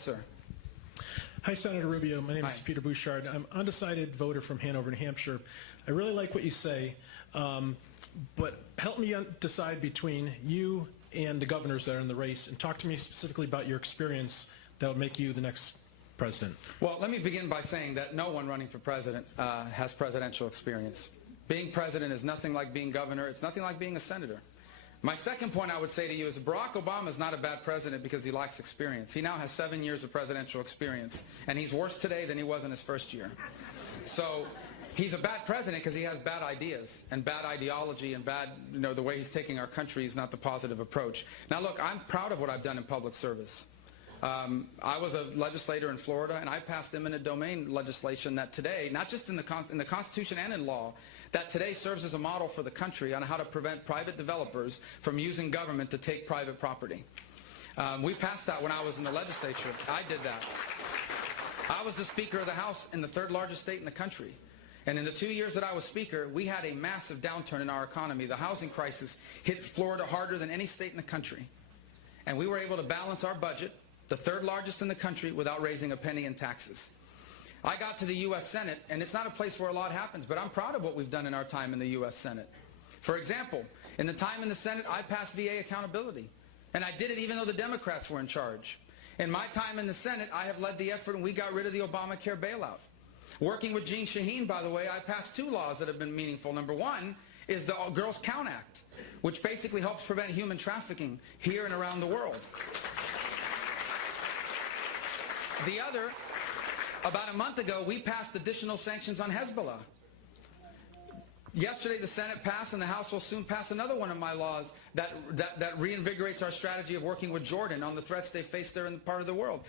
Sir. Hi, Senator Rubio. My name is Hi. Peter Bouchard. I'm an undecided voter from Hanover, New Hampshire. I really like what you say, but help me decide between you and the governors that are in the race, and talk to me specifically about your experience that would make you the next president. Well, let me begin by saying that no one running for president has presidential experience. Being president is nothing like being governor. It's nothing like being a senator. My second point I would say to you is Barack Obama is not a bad president because he lacks experience. He now has 7 years of presidential experience, and he's worse today than he was in his first year. So he's a bad president because he has bad ideas and bad ideology and bad, the way he's taking our country is not the positive approach. Now look, I'm proud of what I've done in public service. I was a legislator in Florida, and I passed eminent domain legislation that today, not just in the Constitution and in law, that today serves as a model for the country on how to prevent private developers from using government to take private property. We passed that when I was in the legislature. I did that. I was the Speaker of the House in the third largest state in the country. And in the 2 years that I was Speaker, we had a massive downturn in our economy. The housing crisis hit Florida harder than any state in the country. And we were able to balance our budget, the third largest in the country, without raising a penny in taxes. I got to the U.S. Senate, and it's not a place where a lot happens, but I'm proud of what we've done in our time in the U.S. Senate. For example, in the time in the Senate, I passed VA accountability, and I did it even though the Democrats were in charge. In my time in the Senate, I have led the effort, and we got rid of the Obamacare bailout. Working with Jeanne Shaheen, by the way, I passed 2 laws that have been meaningful. Number one is the Girls Count Act, which basically helps prevent human trafficking here and around the world. The other, about a month ago, we passed additional sanctions on Hezbollah. Yesterday, the Senate passed, and the House will soon pass another one of my laws that reinvigorates our strategy of working with Jordan on the threats they face there in part of the world.